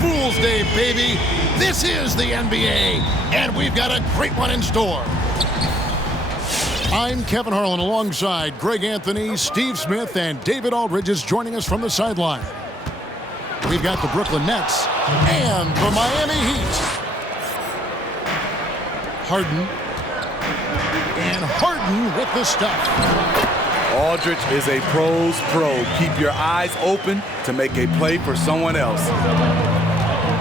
Fool's Day, baby. This is the NBA, and we've got a great one in store. I'm Kevin Harlan alongside Greg Anthony, Steve Smith, and David Aldridge is joining us from the sideline. We've got the Brooklyn Nets and the Miami Heat. Harden. And Harden with the stuff. Aldridge is a pro's pro. Keep your eyes open to make a play for someone else.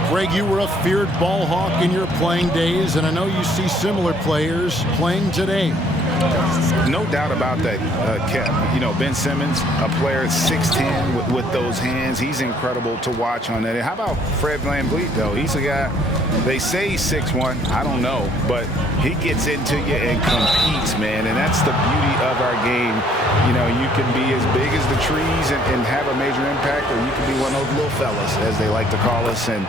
Greg, you were a feared ball hawk in your playing days, and I know you see similar players playing today. No doubt about that, Kev. You know, Ben Simmons, a player 6'10" with those hands. He's incredible to watch on that. And how about Fred VanVleet, though? He's a guy, they say he's 6'1". I don't know, but he gets into you and competes, man. And that's the beauty of our game. You know, you can be as big as the trees and have a major impact, or you can be one of those little fellas, as they like to call us, and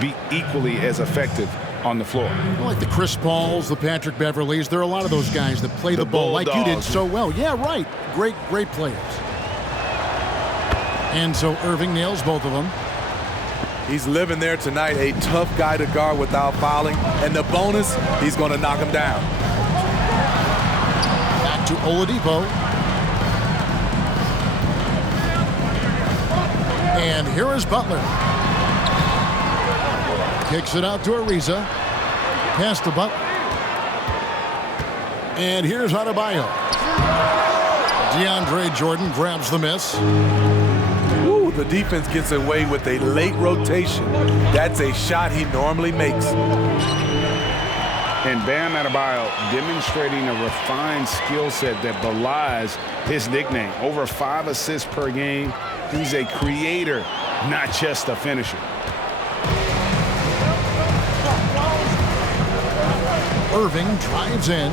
be equally as effective on the floor. Like the Chris Pauls, the Patrick Beverleys, there are a lot of those guys that play the ball like you did so well. Yeah, right. Great players. And so Irving nails both of them. He's living there tonight, a tough guy to guard without fouling. And the bonus, he's going to knock him down. Back to Oladipo. And here is Butler. Kicks it out to Ariza. Pass to Butler. And here's Adebayo. DeAndre Jordan grabs the miss. Ooh, the defense gets away with a late rotation. That's a shot he normally makes. And Bam Adebayo demonstrating a refined skill set that belies his nickname. Over 5 assists per game. He's a creator, not just a finisher. Irving drives in.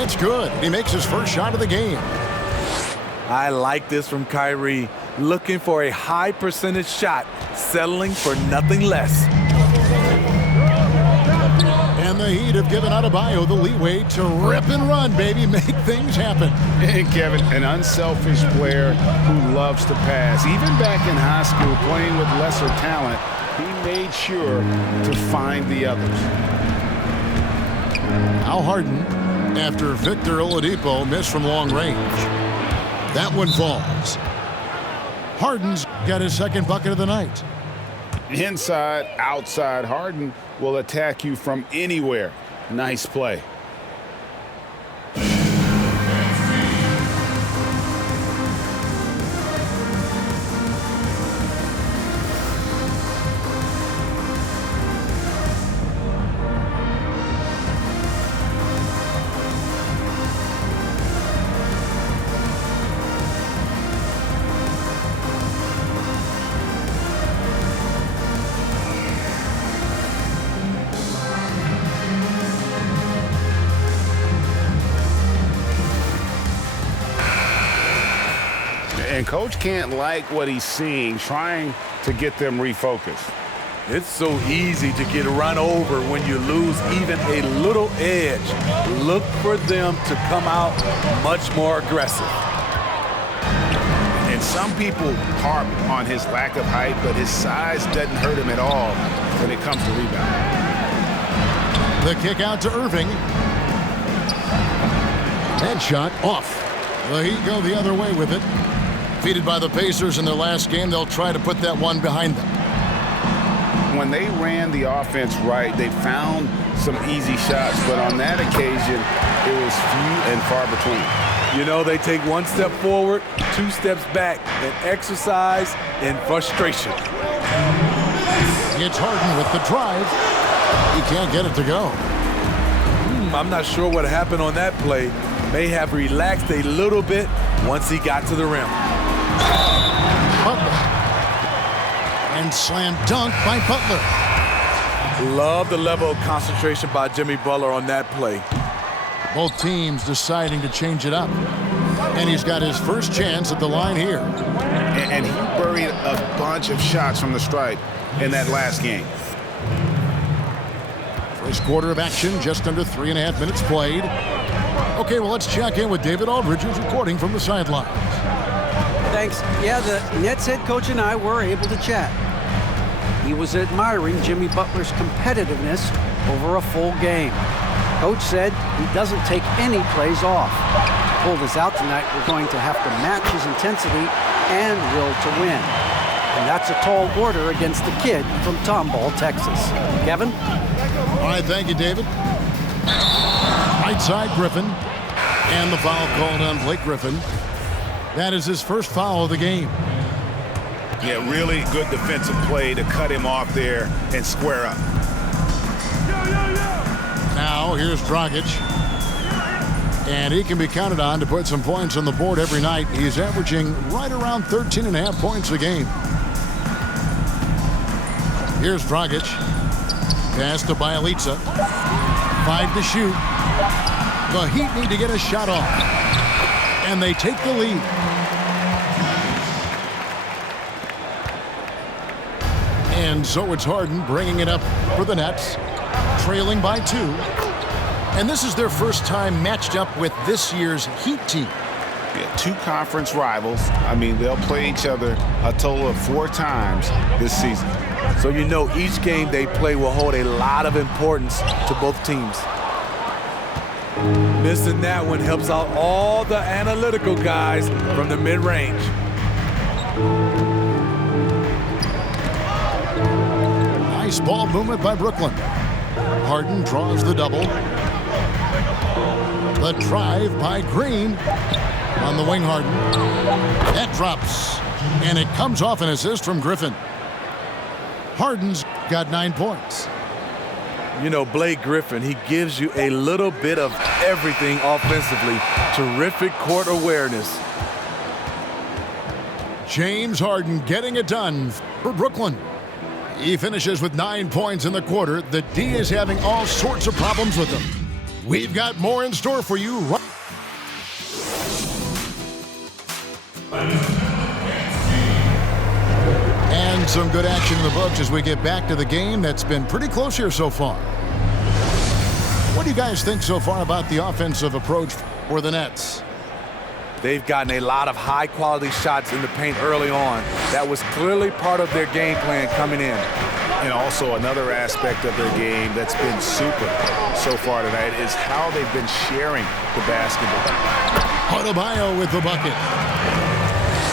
It's good. He makes his first shot of the game. I like this from Kyrie. Looking for a high percentage shot, settling for nothing less. And the Heat have given Adebayo the leeway to rip and run, baby. Make things happen. And Kevin, an unselfish player who loves to pass. Even back in high school, playing with lesser talent, he made sure to find the others. Now Harden, after Victor Oladipo missed from long range. That one falls. Harden's got his second bucket of the night. Inside, outside, Harden will attack you from anywhere. Nice play. And Coach can't like what he's seeing, trying to get them refocused. It's so easy to get run over when you lose even a little edge. Look for them to come out much more aggressive. And some people harp on his lack of height, but his size doesn't hurt him at all when it comes to rebounding. The kick out to Irving. That shot off. The Heat go the other way with it. Defeated by the Pacers in their last game, they'll try to put that one behind them. When they ran the offense right, they found some easy shots, but on that occasion, it was few and far between. You know, they take one step forward, 2 steps back, and exercise in frustration. It's Harden with the drive. He can't get it to go. I'm not sure what happened on that play. May have relaxed a little bit once he got to the rim. Butler. And slam dunk by Butler. Love the level of concentration by Jimmy Butler on that play. Both teams deciding to change it up. And he's got his first chance at the line here. And he buried a bunch of shots from the stripe in that last game. First quarter of action, just under 3.5 minutes played. Okay, well, let's check in with David Aldridge, who's reporting from the sidelines. Thanks. Yeah, the Nets head coach and I were able to chat. He was admiring Jimmy Butler's competitiveness over a full game. Coach said he doesn't take any plays off. He told us out tonight we're going to have to match his intensity and will to win. And that's a tall order against the kid from Tomball, Texas. Kevin? All right, thank you, David. Right side, Griffin. And the foul called on Blake Griffin. That is his first foul of the game. Yeah, really good defensive play to cut him off there and square up. Now, here's Dragic. And he can be counted on to put some points on the board every night. He's averaging right around 13.5 points a game. Here's Dragic. Pass to Bjelica. 5 to shoot. The Heat need to get a shot off. And they take the lead. And so it's Harden bringing it up for the Nets, trailing by 2. And this is their first time matched up with this year's Heat team. Yeah, 2 conference rivals. I mean, they'll play each other a total of 4 times this season. So you know each game they play will hold a lot of importance to both teams. Missing that one helps out all the analytical guys from the mid-range. Nice ball movement by Brooklyn. Harden draws the double. The drive by Green on the wing. Harden. That drops, and it comes off an assist from Griffin. Harden's got 9 points. You know, Blake Griffin, he gives you a little bit of everything offensively. Terrific court awareness. James Harden getting it done for Brooklyn. He finishes with 9 points in the quarter. The D is having all sorts of problems with him. We've got more in store for you. And some good action in the books as we get back to the game that's been pretty close here so far. What do you guys think so far about the offensive approach for the Nets? They've gotten a lot of high-quality shots in the paint early on. That was clearly part of their game plan coming in. And also another aspect of their game that's been super so far tonight is how they've been sharing the basketball. Adebayo with the bucket.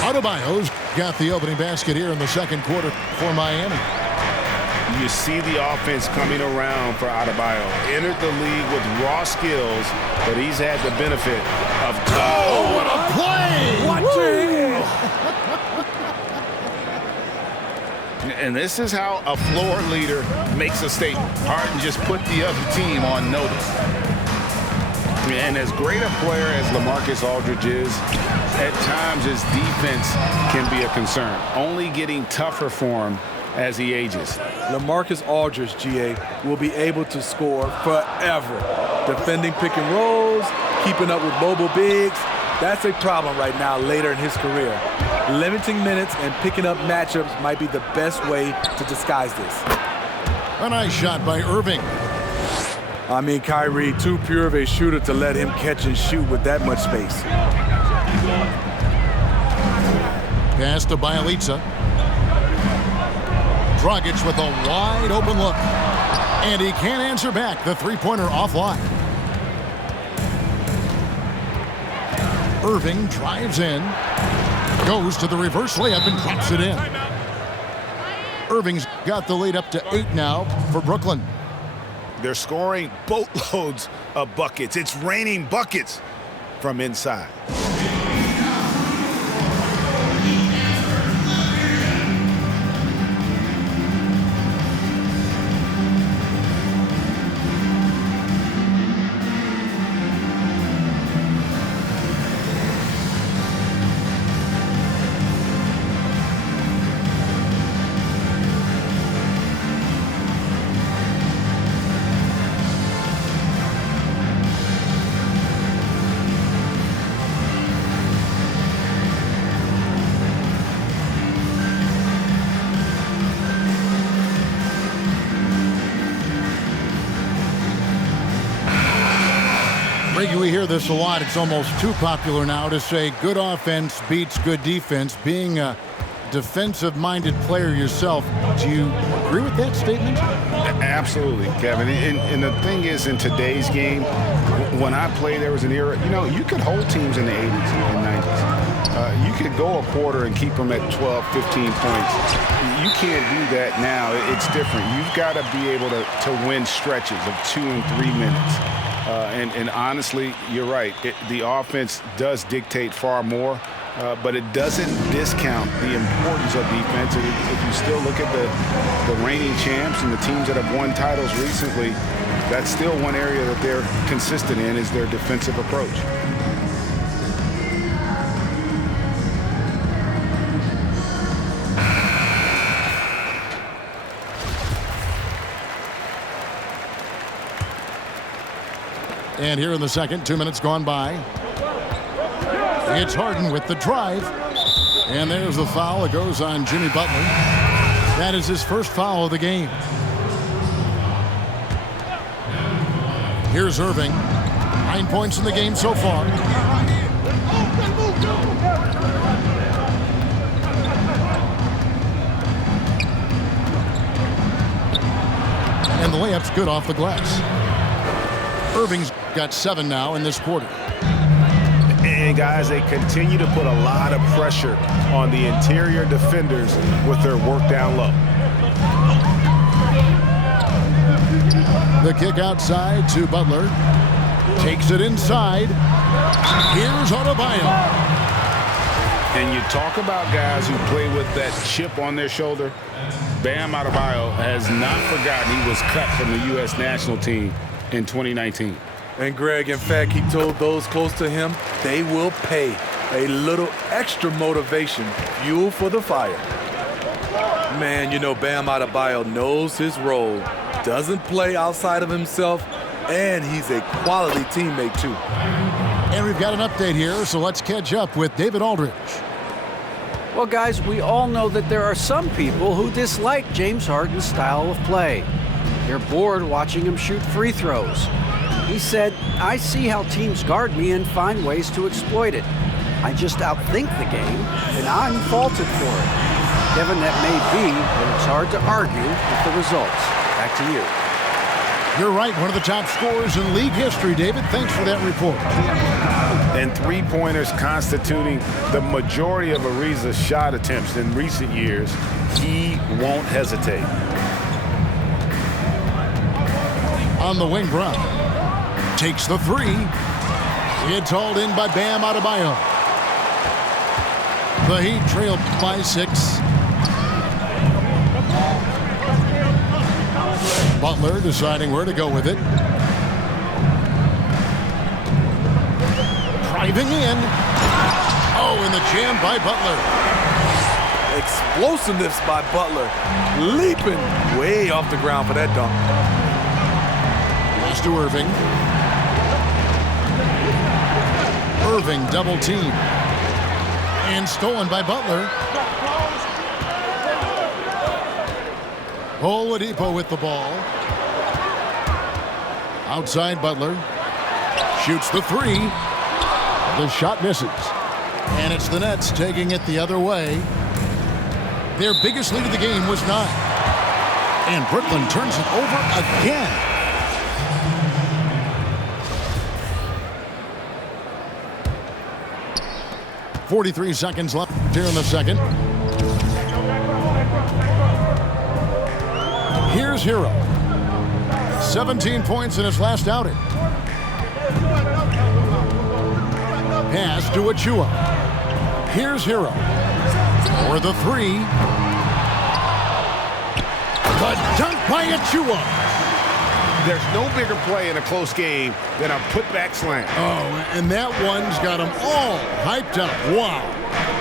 Adebayo's got the opening basket here in the second quarter for Miami. You see the offense coming around for Adebayo. Entered the league with raw skills, but he's had the benefit of Oh, what a play! Watch it! And this is how a floor leader makes a statement. Harden just put the other team on notice. And as great a player as LaMarcus Aldridge is, at times his defense can be a concern, only getting tougher for him as he ages. LaMarcus Aldridge, GA, will be able to score forever. Defending pick and rolls, keeping up with mobile bigs, that's a problem right now later in his career. Limiting minutes and picking up matchups might be the best way to disguise this. A nice shot by Irving. I mean, Kyrie, too pure of a shooter to let him catch and shoot with that much space. Pass to Bjelica. Dragic with a wide open look. And he can't answer back. The three-pointer offline. Irving drives in. Goes to the reverse layup and drops it in. Irving's got the lead up to 8 now for Brooklyn. They're scoring boatloads of buckets. It's raining buckets from inside. we hear this a lot. It's almost too popular now to say good offense beats good defense. Being a defensive-minded player yourself, do you agree with that statement? Absolutely, Kevin. And the thing is, in today's game, when I played, there was an era, you could hold teams in the 80s and 90s. You could go a quarter and keep them at 12, 15 points. You can't do that now. It's different. You've got to be able to win stretches of 2 and 3 minutes. And honestly, you're right. The offense does dictate far more. But it doesn't discount the importance of defense. And if you still look at the reigning champs and the teams that have won titles recently, that's still one area that they're consistent in, is their defensive approach. And here in the second, 2 minutes gone by. It's Harden with the drive. And there's the foul. It goes on Jimmy Butler. That is his first foul of the game. Here's Irving. 9 points in the game so far. And the layup's good off the glass. Irving's got 7 now in this quarter. And guys, they continue to put a lot of pressure on the interior defenders with their work down low. The kick outside to Butler. Takes it inside. Here's Adebayo. And you talk about guys who play with that chip on their shoulder. Bam Adebayo has not forgotten he was cut from the U.S. national team in 2019. And Greg, in fact, he told those close to him they will pay a little extra motivation, fuel for the fire. Man, Bam Adebayo knows his role, doesn't play outside of himself, and he's a quality teammate too. And we've got an update here, so let's catch up with David Aldridge. Well, guys, we all know that there are some people who dislike James Harden's style of play. They're bored watching him shoot free throws. He said, "I see how teams guard me and find ways to exploit it. I just outthink the game, and I'm faulted for it." Kevin, that may be, but it's hard to argue with the results. Back to you. You're right, one of the top scorers in league history, David. Thanks for that report. And three-pointers constituting the majority of Ariza's shot attempts in recent years, he won't hesitate. On the wing, Brown takes the three. It's hauled in by Bam Adebayo. The Heat trail by 6. Butler deciding where to go with it. Driving in. Oh, and the jam by Butler. Explosiveness by Butler. Leaping way off the ground for that dunk. Pass to Irving. Irving double team. And stolen by Butler. Oladipo with the ball. Outside Butler. Shoots the three. The shot misses. And it's the Nets taking it the other way. Their biggest lead of the game was 9. And Brooklyn turns it over again. .43 seconds left here in the second. Here's Hero. 17 points in his last outing. Pass to Achua. Here's Hero. For the three. The dunk by Achua. There's no bigger play in a close game than a putback slam. Oh, and that one's got them all hyped up. Wow.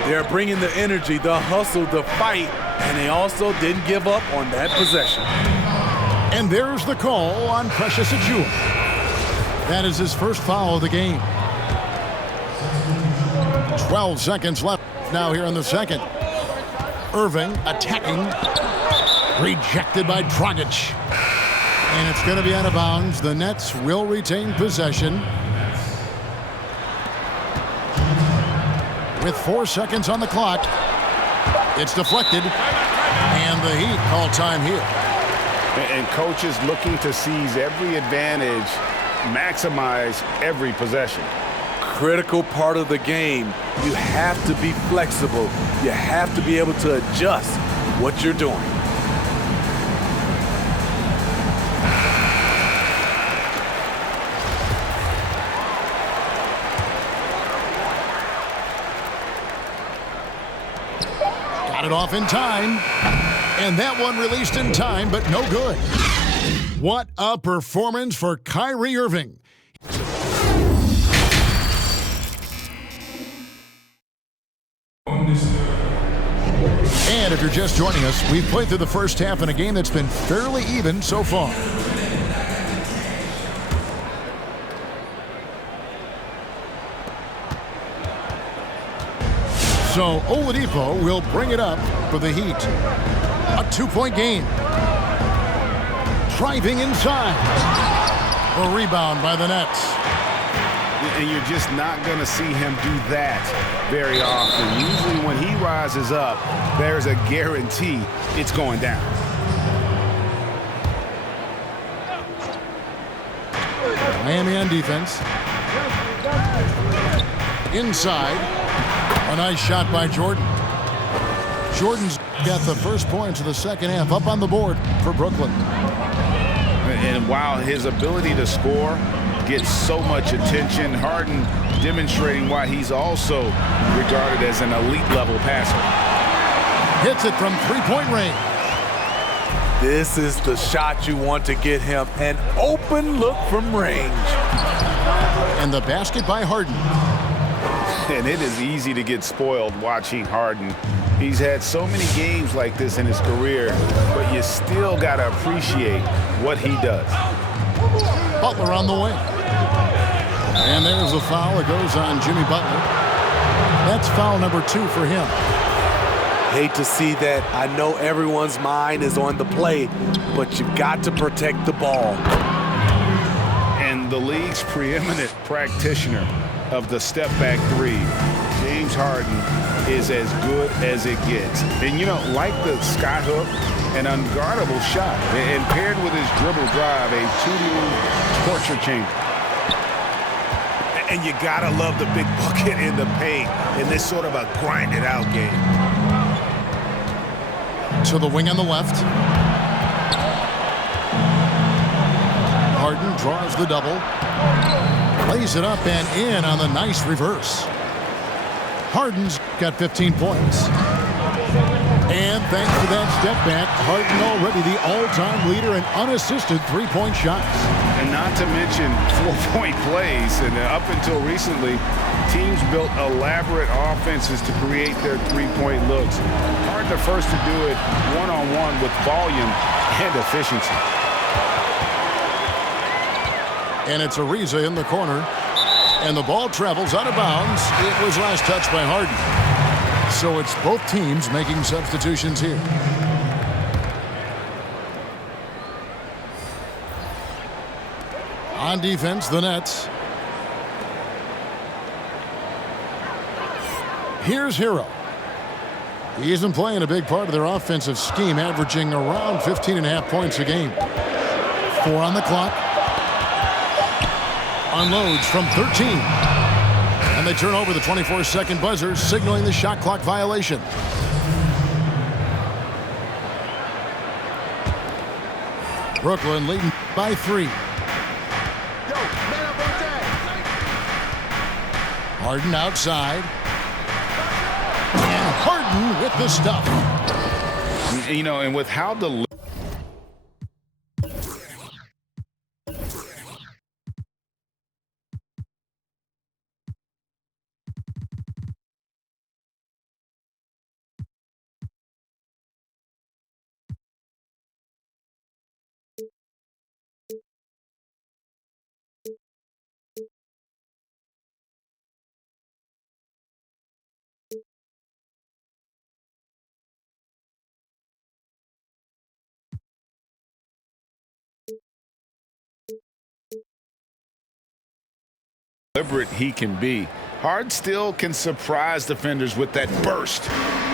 They're bringing the energy, the hustle, the fight, and they also didn't give up on that possession. And there's the call on Precious Achua. That is his first foul of the game. 12 seconds left now here in the second. Irving attacking. Rejected by Dragic. And it's going to be out of bounds. The Nets will retain possession. with 4 seconds on the clock. It's deflected, and the Heat call time here. And coaches looking to seize every advantage, maximize every possession. Critical part of the game. You have to be flexible. You have to be able to adjust what you're doing. Got it off in time. And that one released in time, but no good. What a performance for Kyrie Irving. And if you're just joining us, we've played through the first half in a game that's been fairly even so far. So Oladipo will bring it up for the Heat. A 2-point game. Driving inside. A rebound by the Nets. And you're just not going to see him do that very often. Usually when he rises up, there's a guarantee it's going down. Miami on defense. Inside. A nice shot by Jordan. Jordan's got the first points of the second half up on the board for Brooklyn. And while his ability to score gets so much attention, Harden demonstrating why he's also regarded as an elite level passer. Hits it from 3-point range. This is the shot you want to get him. An open look from range. And the basket by Harden. And it is easy to get spoiled watching Harden. He's had so many games like this in his career, but you still got to appreciate what he does. Butler on the wing. And there's a foul that goes on Jimmy Butler. That's foul number 2 for him. Hate to see that. I know everyone's mind is on the play, but you got to protect the ball. And the league's preeminent practitioner of the step-back three, James Harden, is as good as it gets. And, you know, like the skyhook, an unguardable shot, and paired with his dribble drive, a two-move torture chamber. And you gotta love the big bucket in the paint in this sort of a grind-it-out game. To the wing on the left. Harden draws the double. Lays it up and in on the nice reverse. Harden's got 15 points. And thanks to that step back, Harden already the all-time leader in unassisted three-point shots. And not to mention 4-point plays. And up until recently, teams built elaborate offenses to create their three-point looks. Harden the first to do it one-on-one with volume and efficiency. And it's Ariza in the corner. And the ball travels out of bounds. It was last touched by Harden. So it's both teams making substitutions here. On defense, the Nets. Here's Hero. He isn't playing a big part of their offensive scheme, averaging around 15.5 points a game. 4 on the clock. Unloads from 13. And they turn over the 24-second buzzer, signaling the shot clock violation. Brooklyn leading by 3. Harden outside. And Harden with the stuff. You know, and with how the deliberate he can be, Harden still can surprise defenders with that burst,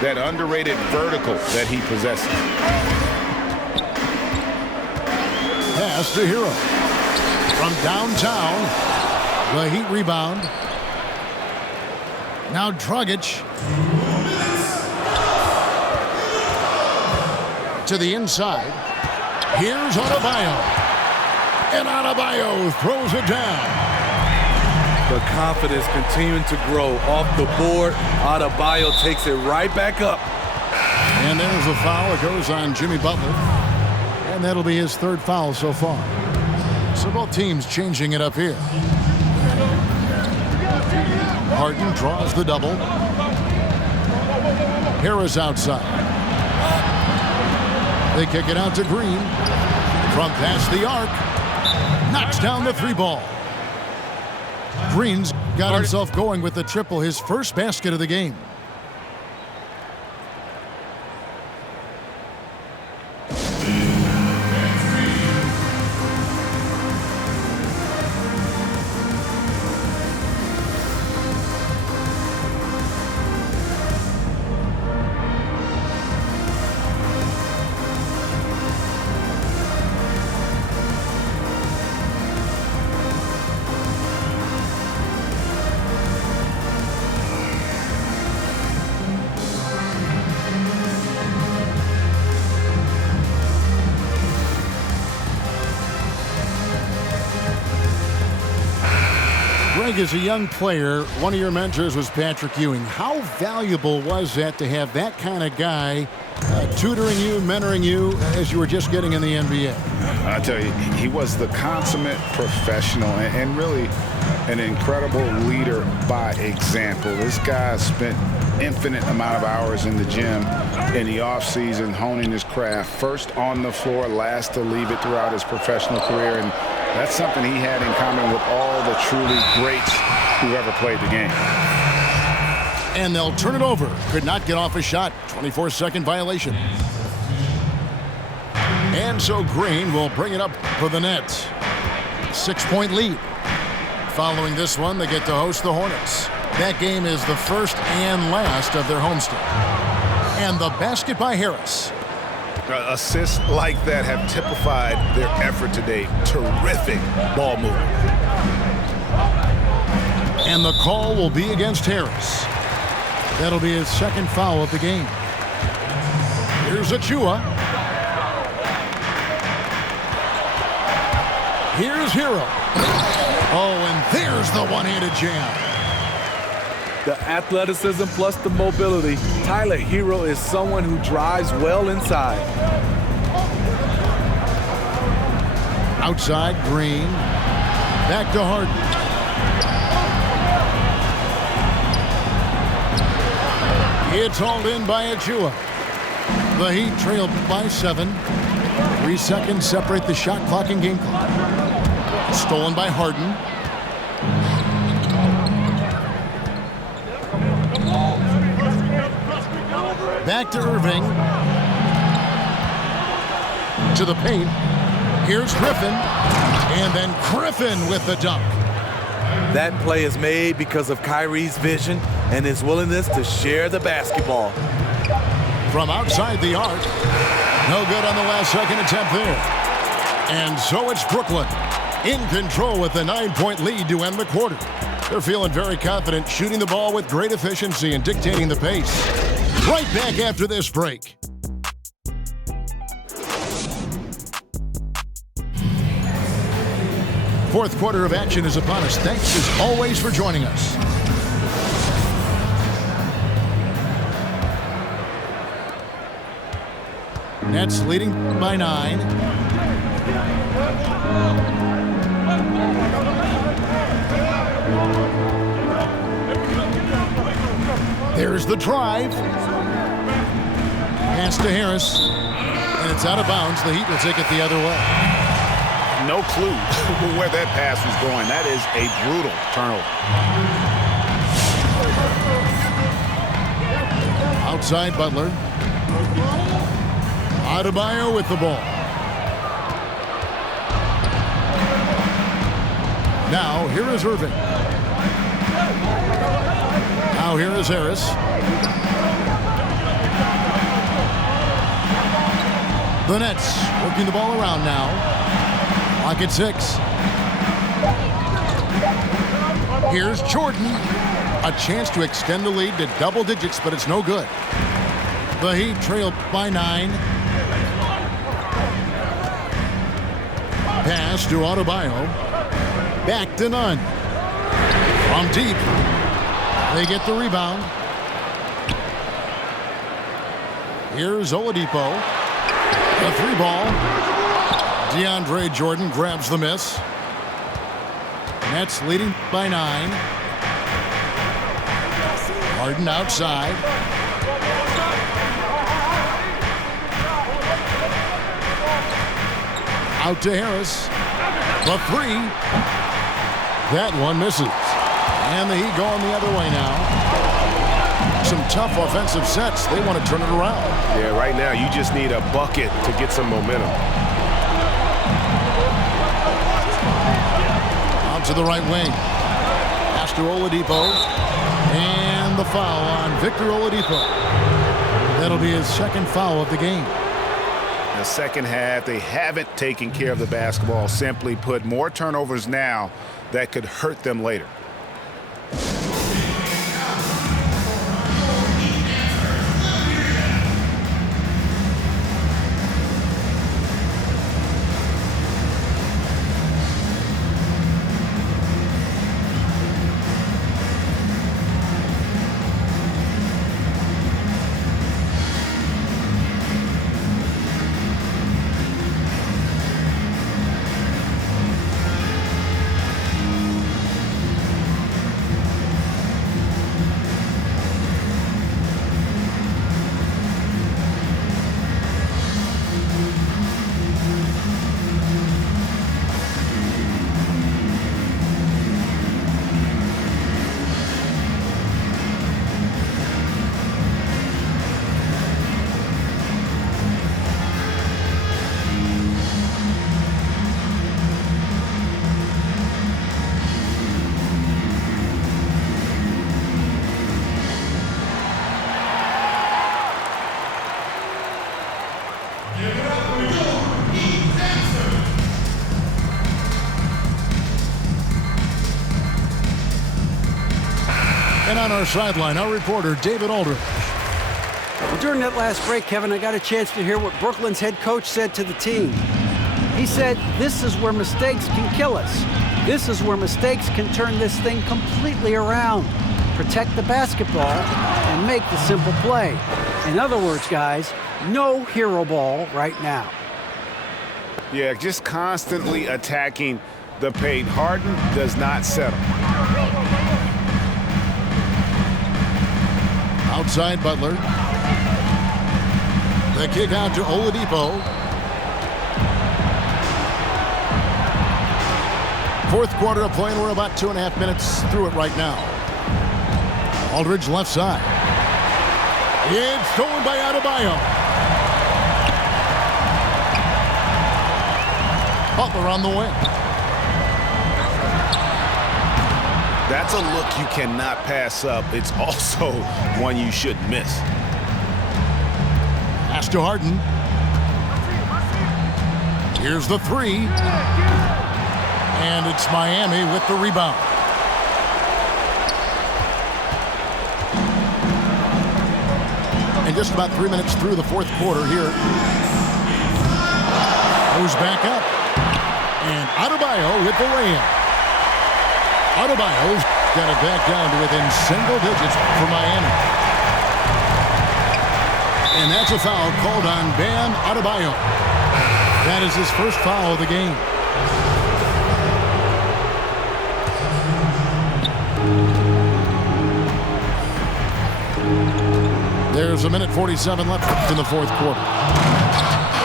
that underrated vertical that he possesses. Pass to Hero. From downtown, the Heat rebound. Now Dragic. To the inside. Here's Adebayo. And Adebayo throws it down. The confidence continuing to grow off the board. Adebayo takes it right back up. And there's a foul. It goes on Jimmy Butler. And that'll be his third foul so far. So both teams changing it up here. Harden draws the double. Harris outside. They kick it out to Green. From past the arc. Knocks down the three ball. Green's got himself going with the triple, his first basket of the game. Greg, as a young player, one of your mentors was Patrick Ewing. How valuable was that to have that kind of guy tutoring you, mentoring you as you were just getting in the NBA? I tell you, he was the consummate professional and really an incredible leader by example. This guy spent infinite amount of hours in the gym in the offseason honing his craft, first on the floor, last to leave it throughout his professional career. And that's something he had in common with all the truly greats who ever played the game. And they'll turn it over. Could not get off a shot. 24-second violation. And so Green will bring it up for the Nets. 6-point lead. Following this one, they get to host the Hornets. That game is the first and last of their homestand. And the basket by Harris. Assists like that have typified their effort today. Terrific ball movement. And the call will be against Harris. That'll be his second foul of the game. Here's Achua. Here's Hero. Oh, and there's the one-handed jam. The athleticism plus the mobility. Tyler Hero is someone who drives well inside. Outside, Green. Back to Harden. It's hauled in by Achua. The Heat trail by 7. 3 seconds separate the shot clock and game clock. Stolen by Harden. Back to Irving. To the paint. Here's Griffin. And then Griffin with the dunk. That play is made because of Kyrie's vision and his willingness to share the basketball. From outside the arc. No good on the last second attempt there. And so it's Brooklyn in control with the 9-point lead to end the quarter. They're feeling very confident, shooting the ball with great efficiency and dictating the pace. Right back after this break. Fourth quarter of action is upon us. Thanks as always for joining us. Nets leading by 9. There's the drive. Pass to Harris. And it's out of bounds. The Heat will take it the other way. No clue where that pass was going. That is a brutal turnover. Outside Butler. Adebayo with the ball. Now, here is Irving. Now here is Harris. The Nets working the ball around now. Clock at 6. Here's Jordan. A chance to extend the lead to double digits, but it's no good. The Heat trail by 9. Pass to Adebayo. Back to none. From deep. They get the rebound. Here's Oladipo. The 3 ball. DeAndre Jordan grabs the miss. Nets leading by 9. Harden outside. Out to Harris. The 3. That one misses. And the Heat going the other way now. Some tough offensive sets. They want to turn it around. Yeah, right now you just need a bucket to get some momentum. Out to the right wing. Pass to Oladipo. And the foul on Victor Oladipo. That'll be his second foul of the game. The second half, they haven't taken care of the basketball. Simply put, more turnovers now that could hurt them later. And on our sideline, our reporter, David Aldridge. Well, during that last break, Kevin, I got a chance to hear what Brooklyn's head coach said to the team. He said, this is where mistakes can kill us. This is where mistakes can turn this thing completely around. Protect the basketball and make the simple play. In other words, guys, no hero ball right now. Yeah, just constantly attacking the paint. Harden does not settle. Outside Butler. The kick out to Oladipo. Fourth quarter of play, and we're about 2.5 minutes through it right now. Aldridge left side. It's stolen by Adebayo. Butler on the wing. That's a look you cannot pass up. It's also one you shouldn't miss. Pass to Harden. Here's the 3. And it's Miami with the rebound. And just about 3 minutes through the fourth quarter here. Goes back up. And Adebayo with the lay-in. Adebayo's got it back down to within single digits for Miami. And that's a foul called on Bam Adebayo. That is his first foul of the game. There's a minute 47 left in the fourth quarter.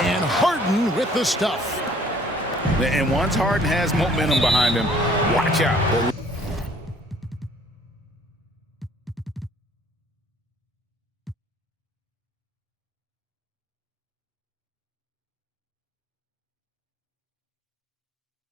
And Harden with the stuff. And once Harden has momentum behind him, watch out.